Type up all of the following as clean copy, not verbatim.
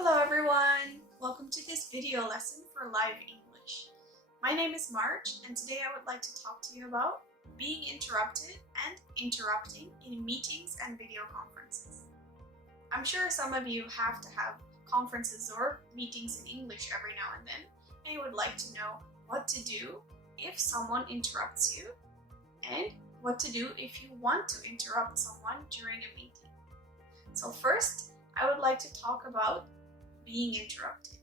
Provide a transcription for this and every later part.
Hello everyone! Welcome to this video lesson for live English. My name is March and today I would like to talk to you about being interrupted and interrupting in meetings and video conferences. I'm sure some of you have to have conferences or meetings in English every now and then, and you would like to know what to do if someone interrupts you and what to do if you want to interrupt someone during a meeting. So first, I would like to talk about being interrupted.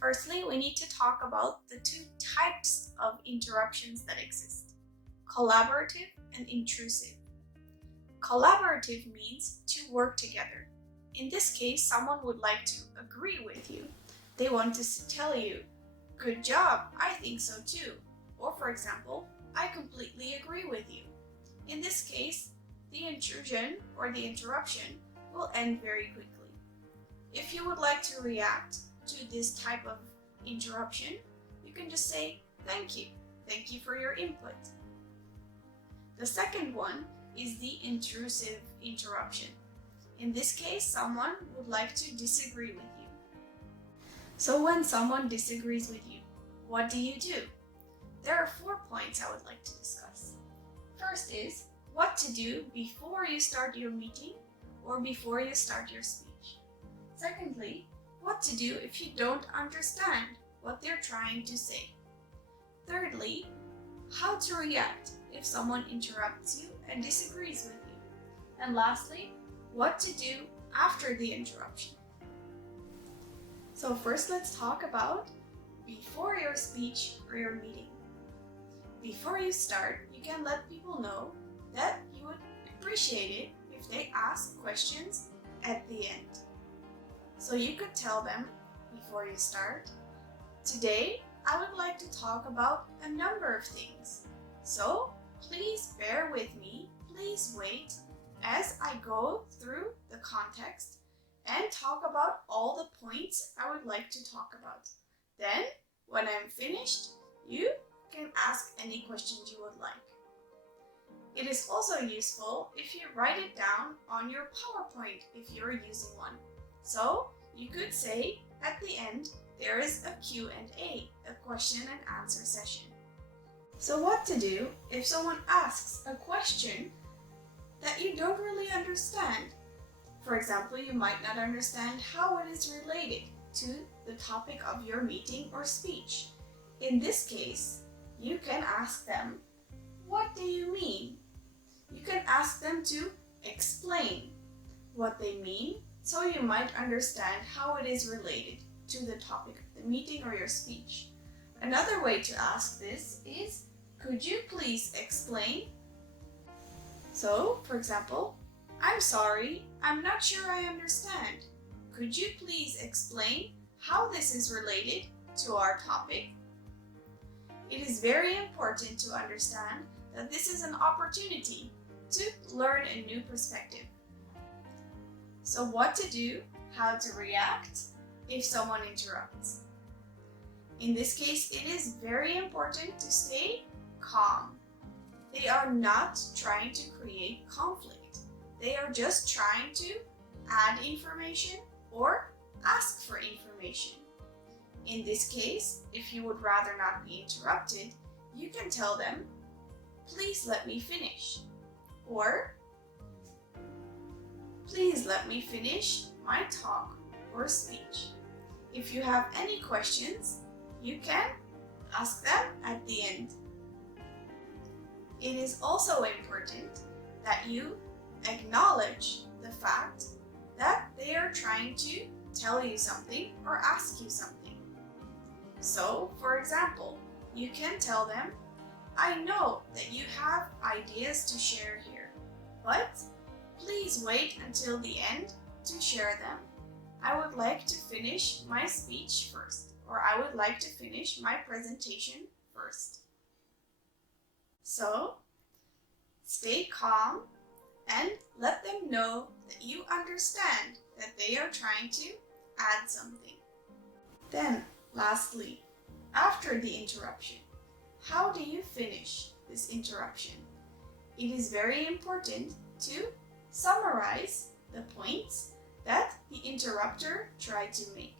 Firstly, we need to talk about the two types of interruptions that exist: collaborative and intrusive. Collaborative means to work together. In this case, someone would like to agree with you. They want to tell you, "Good job, I think so too." Or for example, "I completely agree with you." In this case, the intrusion or the interruption will end very quickly. If you would like to react to this type of interruption, you can just say, "Thank you. Thank you for your input." The second one is the intrusive interruption. In this case, someone would like to disagree with you. So when someone disagrees with you, what do you do? There are 4 points I would like to discuss. First is what to do before you start your meeting or before you start your speech. Secondly, what to do if you don't understand what they're trying to say. Thirdly, how to react if someone interrupts you and disagrees with you. And lastly, what to do after the interruption. So first, let's talk about before your speech or your meeting. Before you start, you can let people know that you would appreciate it if they ask questions at the end. So you could tell them before you start, "Today, I would like to talk about a number of things. So please bear with me, please wait as I go through the context and talk about all the points I would like to talk about. Then, when I'm finished, you can ask any questions you would like." It is also useful if you write it down on your PowerPoint if you're using one. So you could say at the end, there is a Q&A, a question and answer session. So what to do if someone asks a question that you don't really understand? For example, you might not understand how it is related to the topic of your meeting or speech. In this case, you can ask them, "What do you mean?" You can ask them to explain what they mean, so you might understand how it is related to the topic of the meeting or your speech. Another way to ask this is, "Could you please explain?" So, for example, "I'm sorry, I'm not sure I understand. Could you please explain how this is related to our topic?" It is very important to understand that this is an opportunity to learn a new perspective. So what to do, how to react if someone interrupts. In this case, it is very important to stay calm. They are not trying to create conflict. They are just trying to add information or ask for information. In this case, if you would rather not be interrupted, you can tell them, "Please let me finish," or "Please let me finish my talk or speech." If you have any questions, you can ask them at the end. It is also important that you acknowledge the fact that they are trying to tell you something or ask you something. So, for example, you can tell them, "I know that you have ideas to share here, but please wait until the end to share them. I would like to finish my speech first, or I would like to finish my presentation first." So, stay calm and let them know that you understand that they are trying to add something. Then, lastly, after the interruption, how do you finish this interruption? It is very important to summarize the points that the interrupter tried to make.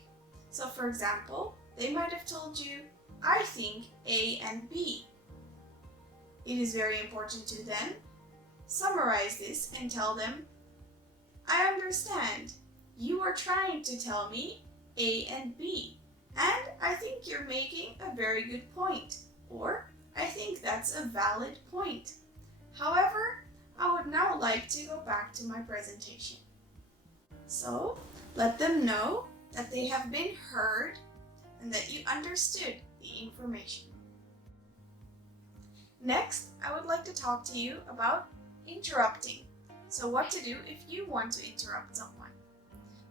So for example, they might have told you, I think A and B. It is very important to then summarize this and tell them, I understand. You are trying to tell me A and B, and I think you're making a very good point, or I think that's a valid point. However, I would now like to go back to my presentation. So, let them know that they have been heard and that you understood the information. Next, I would like to talk to you about interrupting. So what to do if you want to interrupt someone.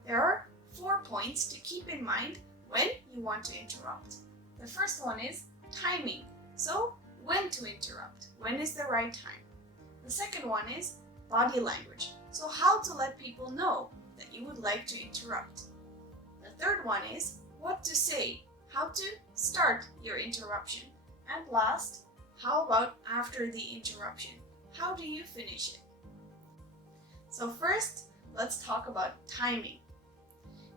There are 4 points to keep in mind when you want to interrupt. The first one is timing. So when to interrupt, when is the right time. The second one is body language. So how to let people know that you would like to interrupt. The third one is what to say, how to start your interruption. And last, how about after the interruption? How do you finish it? So first, let's talk about timing.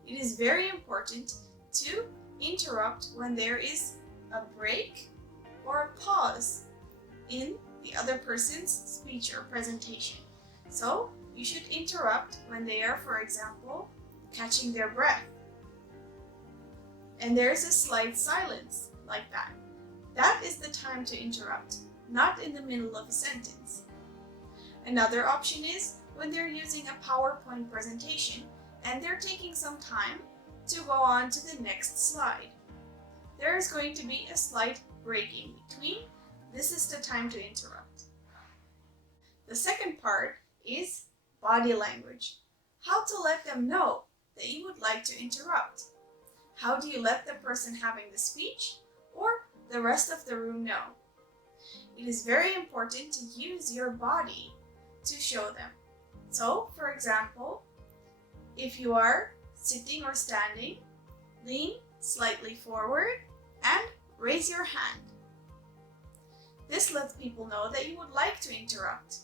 It is very important to interrupt when there is a break or a pause in the other person's speech or presentation. So you should interrupt when they are, for example, catching their breath. And there is a slight silence like that. That is the time to interrupt, not in the middle of a sentence. Another option is when they're using a PowerPoint presentation and they're taking some time to go on to the next slide. There is going to be a slight break in between. This is the time to interrupt. The second part is body language. How to let them know that you would like to interrupt. How do you let the person having the speech or the rest of the room know? It is very important to use your body to show them. So, for example, if you are sitting or standing, lean slightly forward and raise your hand. This lets people know that you would like to interrupt.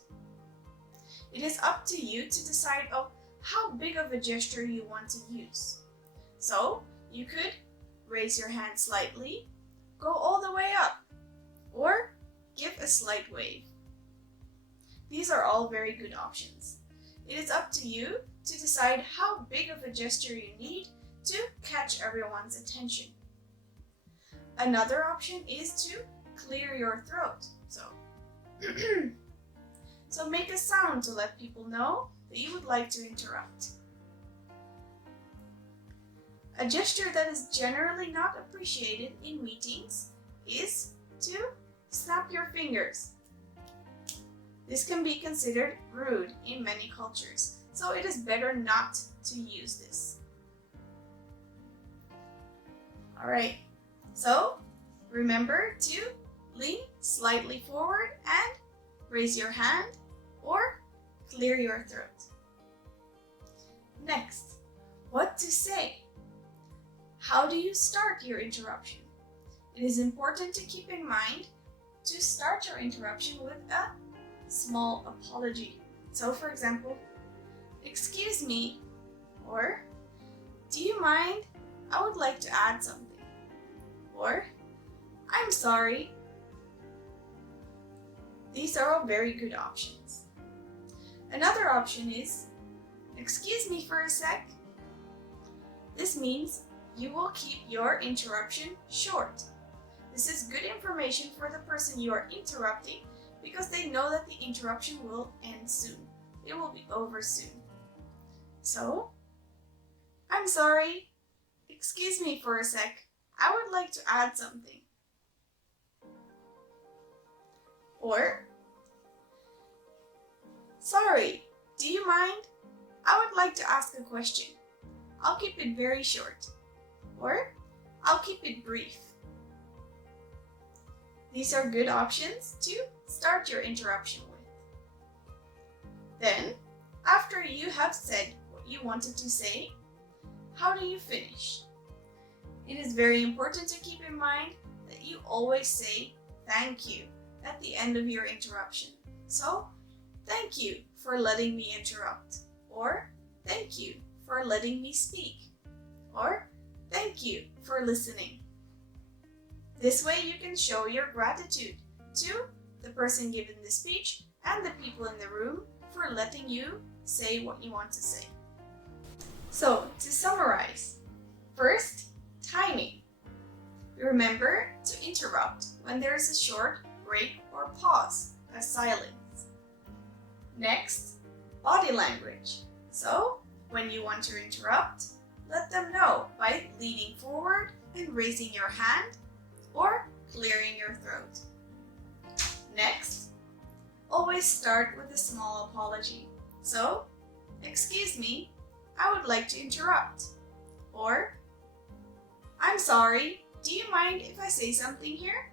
It is up to you to decide how big of a gesture you want to use. So, you could raise your hand slightly, go all the way up, or give a slight wave. These are all very good options. It is up to you to decide how big of a gesture you need to catch everyone's attention. Another option is to clear your throat. So make a sound to let people know that you would like to interrupt. A gesture that is generally not appreciated in meetings is to snap your fingers. This can be considered rude in many cultures, so it is better not to use this. Alright, so remember to lean slightly forward and raise your hand or clear your throat. Next, what to say. How do you start your interruption? It is important to keep in mind to start your interruption with a small apology. So for example, excuse me, or do you mind? I would like to add something. Or I'm sorry. These are all very good options. Another option is, excuse me for a sec. This means you will keep your interruption short. This is good information for the person you are interrupting because they know that the interruption will end soon. It will be over soon. So, I'm sorry. Excuse me for a sec. I would like to add something. Or, sorry, do you mind? I would like to ask a question. I'll keep it very short. Or, I'll keep it brief. These are good options to start your interruption with. Then, after you have said what you wanted to say, how do you finish? It is very important to keep in mind that you always say thank you at the end of your interruption. So, thank you for letting me interrupt, or thank you for letting me speak. Or, thank you for listening. This way you can show your gratitude to the person giving the speech and the people in the room for letting you say what you want to say. So, to summarize, first, timing. Remember to interrupt when there is a short break or pause, a silence. Next, body language. So, when you want to interrupt, let them know by leaning forward and raising your hand or clearing your throat. Next, always start with a small apology. So, excuse me, I would like to interrupt. Or, I'm sorry, do you mind if I say something here?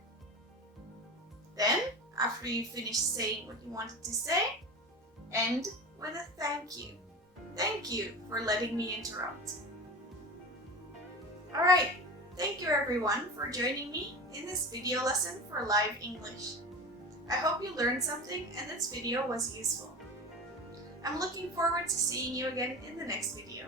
Then, after you finish saying what you wanted to say, end with a thank you. Thank you for letting me interrupt. Alright, thank you everyone for joining me in this video lesson for live English. I hope you learned something and this video was useful. I'm looking forward to seeing you again in the next video.